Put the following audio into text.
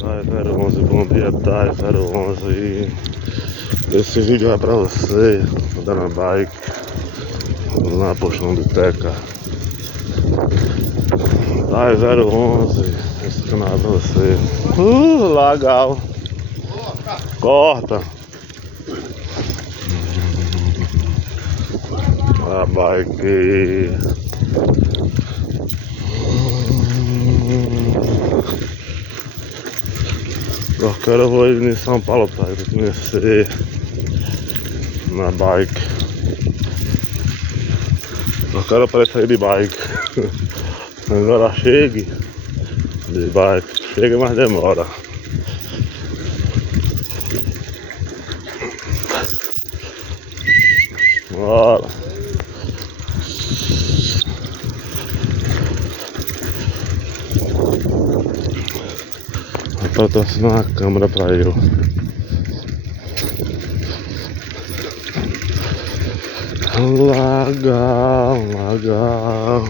Ai, 011, bom dia, Thay, 011 aí. Esse vídeo é pra você, andando na bike, lá puxando de teca. Thay, 011, esse canal é pra você. Legal. Corta. A bike. Agora eu vou ir em São Paulo para conhecer na bike. Eu quero aparecer de bike. Agora chegue de bike. Chega, mas demora. Bora. Vou patrocinar uma câmera pra eu. Legal, legal.